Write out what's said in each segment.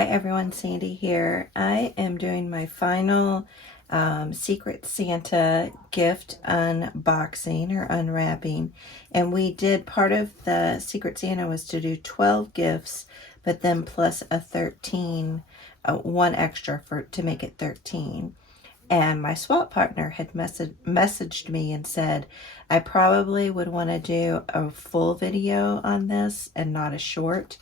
Hi everyone, Sandy here. I am doing my final Secret Santa gift unboxing or unwrapping. And we did, part of the Secret Santa was to do 12 gifts, but then plus a 13, one extra to make it 13. And my swap partner had messaged me and said, I probably would want to do a full video on this and not a short.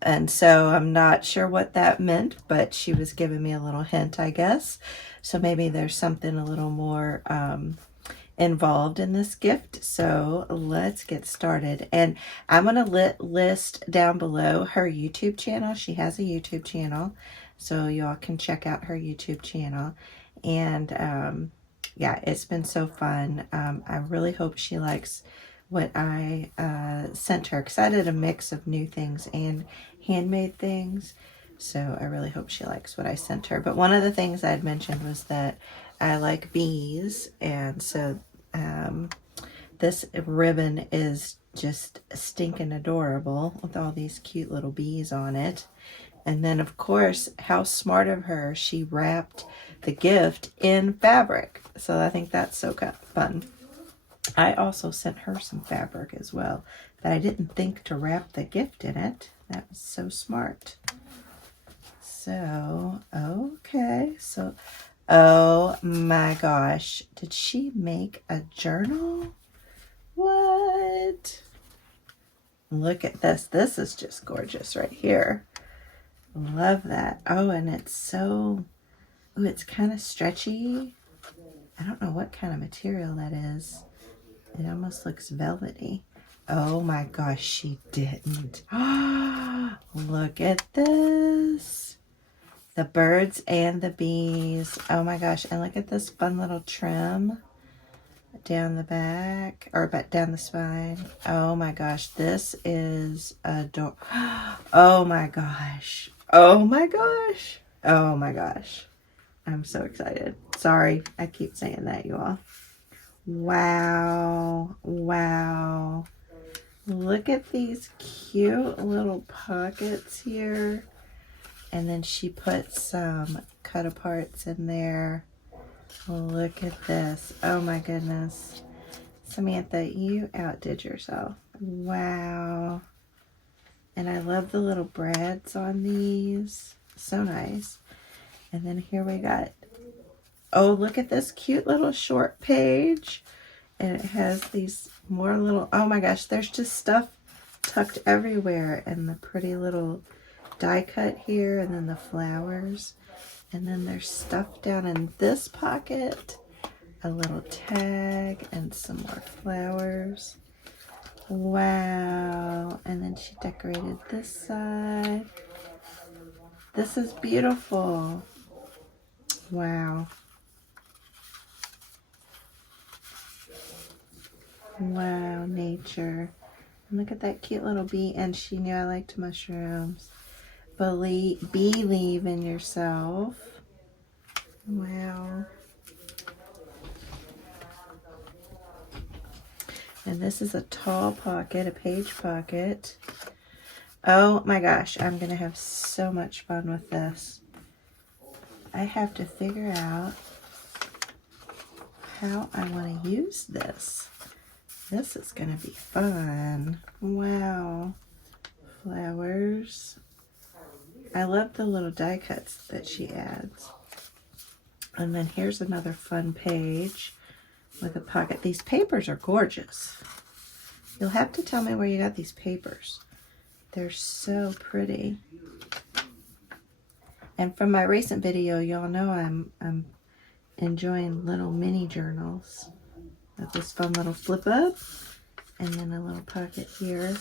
And so I'm not sure what that meant, but she was giving me a little hint, I guess. So maybe there's something a little more involved in this gift. So let's get started. And I'm going to list down below her YouTube channel. She has a YouTube channel, so y'all can check out her YouTube channel. And yeah, it's been so fun. I really hope she likes what I sent her, because I did a mix of new things and handmade things. So I really hope she likes what I sent her. But one of the things I had mentioned was that I like bees, and so this ribbon is just stinking adorable with all these cute little bees on it. And then, of course, how smart of her, she wrapped the gift in fabric. So I think that's so fun. I also sent her some fabric as well, but I didn't think to wrap the gift in it. That was so smart. So, okay. So, oh my gosh. Did she make a journal? What? Look at this. This is just gorgeous right here. Love that. Oh, and it's so, oh, it's kind of stretchy. I don't know what kind of material that is. It almost looks velvety. Oh my gosh, she didn't. Look at this. The birds and the bees. Oh my gosh, and look at this fun little trim down the back, or down the spine. Oh my gosh, this is adorable. Oh my gosh. Oh my gosh. Oh my gosh. I'm so excited. Sorry, I keep saying that, you all. Wow. Wow. Look at these cute little pockets here. And then she put some cut aparts in there. Look at this. Oh my goodness. Samantha, you outdid yourself. Wow. And I love the little brads on these. So nice. And then here we got, oh, look at this cute little short page. And it has these more little, oh my gosh, there's just stuff tucked everywhere. And the pretty little die cut here, and then the flowers. And then there's stuff down in this pocket, a little tag, and some more flowers. Wow. And then she decorated this side. This is beautiful. Wow. Wow, nature. And look at that cute little bee. And she knew I liked mushrooms. Believe in yourself. Wow. And this is a tall pocket, a page pocket. Oh my gosh, I'm going to have so much fun with this. I have to figure out how I want to use this. This is going to be fun. Wow. Flowers. I love the little die cuts that she adds. And then here's another fun page with a pocket. These papers are gorgeous. You'll have to tell me where you got these papers. They're so pretty. And from my recent video, y'all know I'm enjoying little mini journals with this fun little flip up, and then a little pocket here.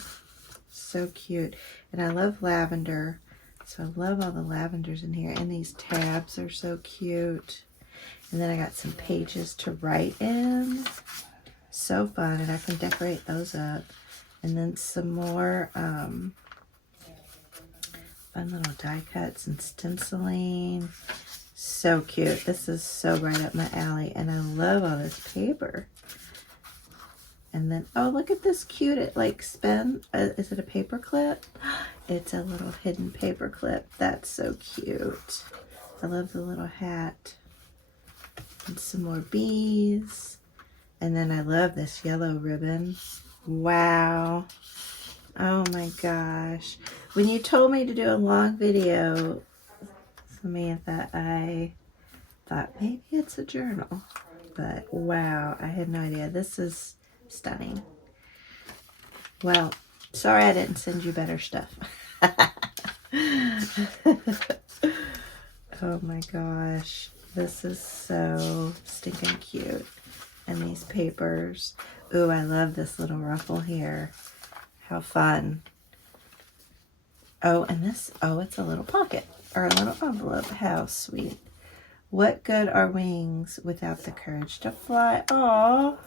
So cute. And I love lavender, so I love all the lavenders in here. And these tabs are so cute. And then I got some pages to write in. So fun, and I can decorate those up. And then some more fun little die cuts and stenciling. So cute. This is so right up my alley, and I love all this paper. And then, oh, look at this cute, it like spin, is it a paper clip? it's a little hidden paper clip. That's so cute. I love the little hat. And some more bees. And then I love this yellow ribbon. Wow. Oh my gosh. When you told me to do a long video, Samantha, I thought maybe it's a journal. But wow, I had no idea. This is stunning. Well, sorry I didn't send you better stuff. Oh my gosh. This is so stinking cute. And these papers. Ooh, I love this little ruffle here. How fun. Oh, and this, oh, it's a little pocket or a little envelope. How sweet. What good are wings without the courage to fly? Oh,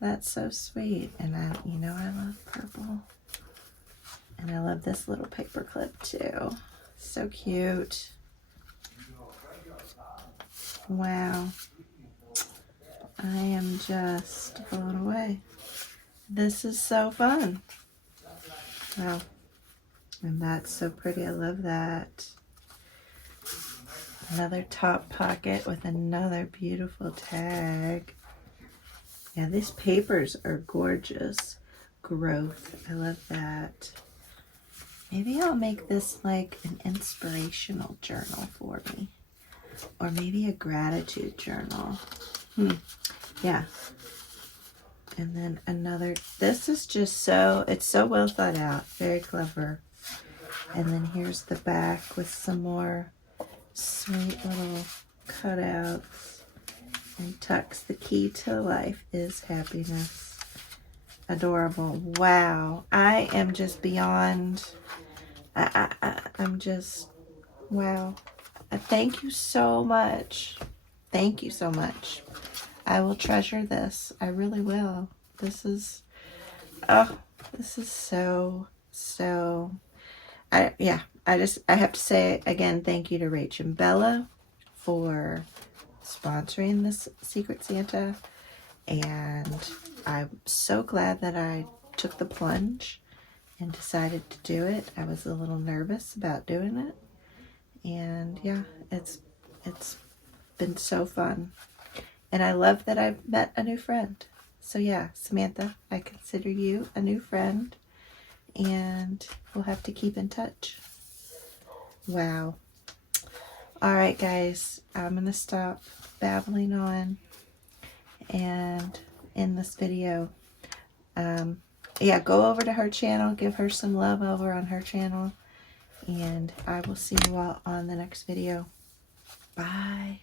that's so sweet. And I, you know, I love purple. And I love this little paper clip too. So cute. Wow. I am just blown away. This is so fun. Wow. And that's so pretty. I love that. Another top pocket with another beautiful tag. Yeah, these papers are gorgeous. Growth. I love that. Maybe I'll make this like an inspirational journal for me. Or maybe a gratitude journal. Yeah. And then another, this is just so, it's so well thought out. Very clever. And then here's the back with some more sweet little cutouts. And tucks, the key to life is happiness. Adorable. Wow. I am just beyond, I'm just, wow. Thank you so much. Thank you so much. I will treasure this. I really will. This is, oh, this is so, I have to say again, thank you to Rach and Bella for sponsoring this Secret Santa. And I'm so glad that I took the plunge and decided to do it. I was a little nervous about doing it. And yeah, it's been so fun. And I love that I've met a new friend. So yeah, Samantha, I consider you a new friend. And we'll have to keep in touch. Wow. All right, guys. I'm going to stop babbling on and end this video. Yeah, go over to her channel. Give her some love over on her channel. And I will see you all on the next video. Bye.